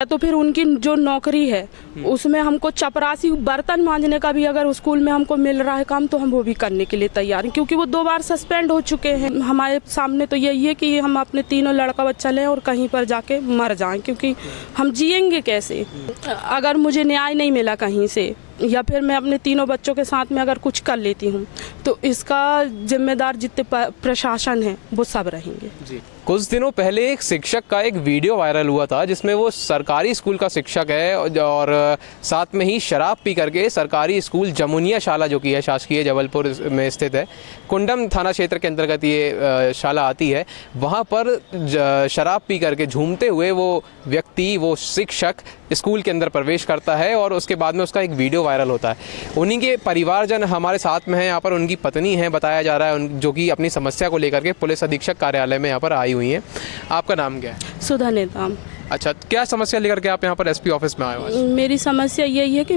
तो फिर उनकी जो नौकरी है उसमें हमको चपरासी बर्तन मांजने का भी अगर स्कूल में हमको मिल रहा है काम तो हम वो भी करने के लिए तैयार हैं, क्योंकि वो 2 बार सस्पेंड हो चुके हैं। हमारे सामने तो यही है कि हम अपने तीनों लड़का बच्चा लें और कहीं पर जाके मर जाएं, क्योंकि हम जिएंगे कैसे अगर मुझे न्याय नहीं मिला कहीं से, या फिर मैं अपने तीनों बच्चों के साथ में अगर कुछ कर लेती हूँ तो इसका जिम्मेदार जितने प्रशासन है वो सब रहेंगे। जी। कुछ दिनों पहले एक शिक्षक का एक वीडियो वायरल हुआ था जिसमें वो सरकारी स्कूल का शिक्षक है और साथ में ही शराब पी करके सरकारी स्कूल जमुनिया शाला जो कि है शासकीय जबलपुर में स्थित है, कुंडम थाना क्षेत्र के अंतर्गत ये शाला आती है, वहाँ पर शराब पी करके झूमते हुए वो व्यक्ति वो शिक्षक स्कूल के अंदर प्रवेश करता है और उसके बाद में उसका एक वीडियो वायरल होता है। उन्हीं के परिवारजन हमारे साथ में हैं, यहाँ पर उनकी पत्नी है बताया जा रहा है, जो कि अपनी समस्या को लेकर के पुलिस अधीक्षक कार्यालय में यहाँ पर आई हुई हैं। आपका नाम क्या है? सुधा नेताम। अच्छा, क्या समस्या लेकर के आप यहाँ पर एसपी ऑफिस में आए हो? मेरी समस्या यही है कि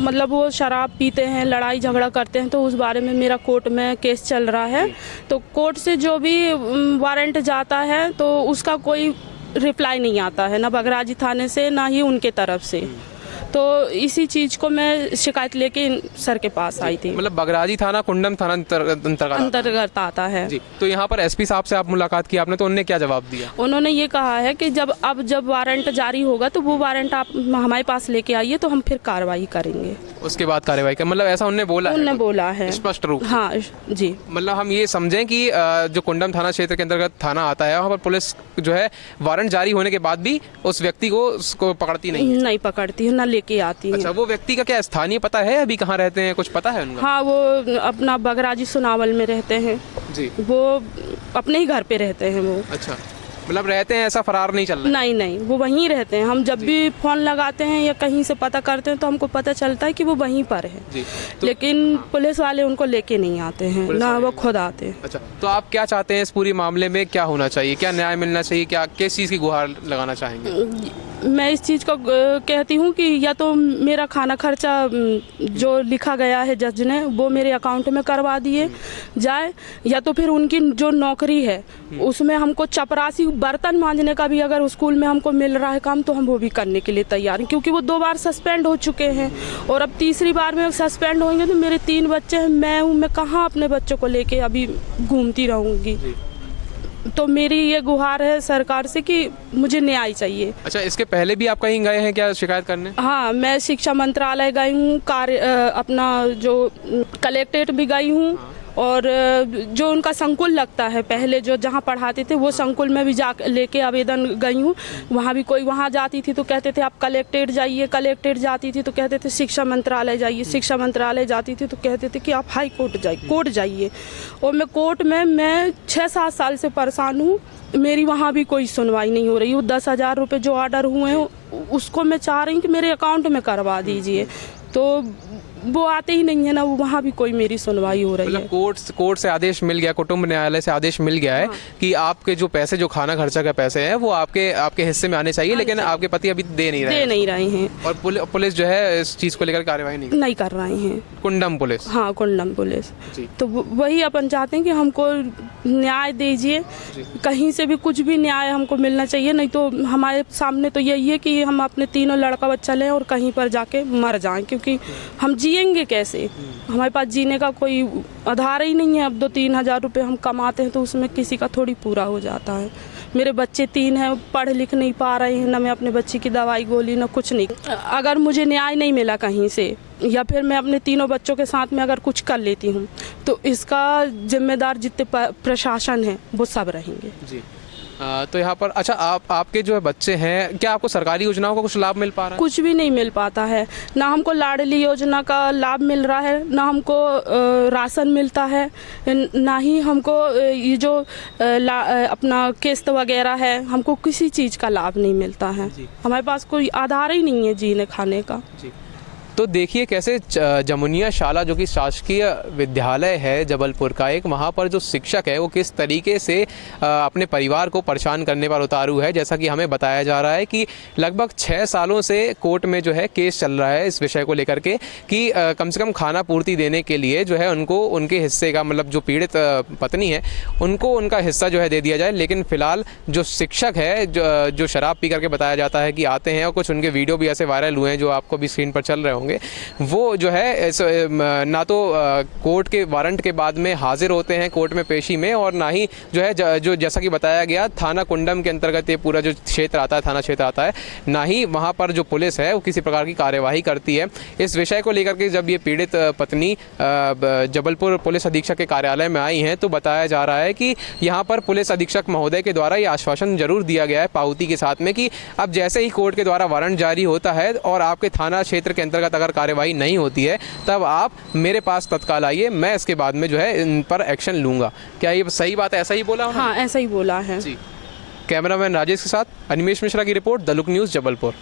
मतलब वो शराब पीते हैं, लड़ाई झगड़ा करते हैं, तो उस बारे में मेरा कोर्ट में केस चल रहा है। तो कोर्ट से जो भी वारंट जाता है तो उसका कोई रिप्लाई नहीं आता है, ना बगराजी थाने से ना ही उनके तरफ से। तो इसी चीज को मैं शिकायत लेके सर के पास आई थी। मतलब बगराजी थाना कुंडम थाना अंतर्गत आता है जी। तो यहाँ पर एसपी साहब से आप मुलाकात की आपने, तो उन्होंने क्या जवाब दिया? उन्होंने ये कहा है कि जब वारंट जारी होगा तो वो वारंट आप हमारे पास लेके आइए तो हम फिर कार्रवाई करेंगे। उसके बाद कार्रवाई कर, मतलब ऐसा उन्होंने बोला है स्पष्ट रूप? हाँ जी। मतलब हम ये समझें कि जो कुंडम थाना क्षेत्र के अंतर्गत थाना आता है वहाँ पर पुलिस जो है वारंट जारी होने के बाद भी उस व्यक्ति को उसको पकड़ती नहीं पकड़ती है, ना लेके आती है। अच्छा, वो व्यक्ति का क्या स्थानीय पता है, अभी कहाँ रहते हैं, कुछ पता है उनका? हाँ, वो अपना बगराजी सुनावल में रहते हैं जी। वो अपने ही घर पे रहते हैं वो। अच्छा, मतलब रहते हैं, ऐसा फरार नहीं चल रहा? नहीं, वो वहीं रहते हैं। हम जब भी फोन लगाते हैं या कहीं से पता करते हैं तो हमको पता चलता है कि वो वहीं पर है जी। लेकिन पुलिस वाले उनको लेके नहीं आते हैं, ना वो खुद आते हैं। अच्छा, तो आप क्या चाहते हैं इस पूरी मामले में, क्या होना चाहिए, क्या न्याय मिलना चाहिए, क्या किस चीज़ की गुहार लगाना चाहेंगे? मैं इस चीज़ को कहती हूँ कि या तो मेरा खाना खर्चा जो लिखा गया है जज ने वो मेरे अकाउंट में करवा दिए जाए, या तो फिर उनकी जो नौकरी है उसमें हमको चपरासी बर्तन मांजने का भी अगर स्कूल में हमको मिल रहा है काम तो हम वो भी करने के लिए तैयार हैं, क्योंकि वो 2 बार सस्पेंड हो चुके हैं और अब तीसरी बार में सस्पेंड होंगे तो मेरे 3 बच्चे हैं, मैं कहाँ अपने बच्चों को लेके अभी घूमती रहूँगी। तो मेरी ये गुहार है सरकार से कि मुझे न्याय चाहिए। अच्छा, इसके पहले भी आप कहीं गए हैं क्या शिकायत करने? हाँ, मैं शिक्षा मंत्रालय गई हूँ, अपना जो कलेक्ट्रेट भी गई हूँ और जो उनका संकुल लगता है पहले जो जहाँ पढ़ाते थे वो संकुल में भी जा लेके आवेदन गई हूँ। वहाँ भी कोई वहाँ जाती थी तो कहते थे आप कलेक्ट्रेट जाइए, कलेक्ट्रेट जाती थी तो कहते थे शिक्षा मंत्रालय जाइए, शिक्षा मंत्रालय जाती थी तो कहते थे कि आप हाई कोर्ट जाइए। और मैं कोर्ट में मैं 6-7 साल से परेशान हूँ, मेरी वहाँ भी कोई सुनवाई नहीं हो रही। वो 10,000 रुपये जो ऑर्डर हुए हैं उसको मैं चाह रही हूँ कि मेरे अकाउंट में करवा दीजिए, तो वो आते ही नहीं है ना, वहाँ भी कोई मेरी सुनवाई हो रही है। कोर्ट से आदेश मिल गया, कुटुंब न्यायालय से आदेश मिल गया है कि आपके जो पैसे, जो खाना खर्चा के पैसे हैं वो आपके हिस्से में आने चाहिए, लेकिन आपके पति अभी दे नहीं रहे हैं और पुलिस जो है इस चीज को लेकर कार्रवाई नहीं कर रही है। कुंडम पुलिस? हाँ, कुंडम पुलिस। तो वही अपन चाहते हैं कि हमको न्याय दीजिए, कहीं से भी कुछ भी न्याय हमको मिलना चाहिए, नहीं तो हमारे सामने तो यही है कि हम अपने तीनों लड़का बच्चा लें और कहीं पर जाके मर जाएं, क्योंकि हम जिएंगे कैसे, हमारे पास जीने का कोई आधार ही नहीं है। अब 2-3 हज़ार रुपये हम कमाते हैं तो उसमें किसी का थोड़ी पूरा हो जाता है। मेरे बच्चे 3 हैं, पढ़ लिख नहीं पा रहे हैं, ना मैं अपने बच्चे की दवाई गोली ना कुछ नहीं। अगर मुझे न्याय नहीं मिला कहीं से या फिर मैं अपने तीनों बच्चों के साथ में अगर कुछ कर लेती हूँ तो इसका जिम्मेदार जितने प्रशासन है वो सब रहेंगे जी। तो यहाँ पर अच्छा, आपके जो बच्चे हैं, क्या आपको सरकारी योजनाओं का कुछ लाभ मिल पा रहा है? कुछ भी नहीं मिल पाता है, ना हमको लाडली योजना का लाभ मिल रहा है, ना हमको राशन मिलता है, ना ही हमको ये जो अपना किस्त वगैरह है, हमको किसी चीज़ का लाभ नहीं मिलता है। हमारे पास कोई आधार ही नहीं है जीने खाने का जी। तो देखिए कैसे जमुनिया शाला जो कि शासकीय विद्यालय है जबलपुर का एक, वहाँ पर जो शिक्षक है वो किस तरीके से अपने परिवार को परेशान करने पर उतारू है। जैसा कि हमें बताया जा रहा है कि लगभग 6 सालों से कोर्ट में जो है केस चल रहा है इस विषय को लेकर के कि कम से कम खाना पूर्ति देने के लिए जो है उनको उनके हिस्से का, मतलब जो पीड़ित पत्नी है उनको उनका हिस्सा जो है दे दिया जाए। लेकिन फिलहाल जो शिक्षक है जो शराब पी करके बताया जाता है कि आते हैं, और कुछ उनके वीडियो भी ऐसे वायरल हुए हैं जो आपको भी स्क्रीन पर चल रहे होंगे, वो जो है ना तो कोर्ट के वारंट के बाद में हाजिर होते हैं कोर्ट में पेशी में, और ना ही जो है जो जैसा कि बताया गया थाना कुंडम के अंतर्गत ये पूरा जो क्षेत्र आता है, थाना क्षेत्र आता है, ना ही वहाँ पर जो पुलिस है वो किसी प्रकार की कार्यवाही करती है। इस विषय को लेकर के जब ये पीड़ित पत्नी जबलपुर पुलिस अधीक्षक के कार्यालय में आई हैं तो बताया जा रहा है कि यहाँ पर पुलिस अधीक्षक महोदय के द्वारा ये आश्वासन जरूर दिया गया है पावती के साथ में कि अब जैसे ही कोर्ट के द्वारा वारंट जारी होता है और आपके थाना क्षेत्र के अंतर्गत अगर कार्यवाही नहीं होती है तब आप मेरे पास तत्काल आइए, मैं इसके बाद में जो है इन पर एक्शन लूँगा। क्या ये सही बात है? ऐसा ही बोला? हाँ, ऐसा ही बोला है जी। कैमरामैन राजेश के साथ अनिमेश मिश्रा की report, the look news, Jabalpur.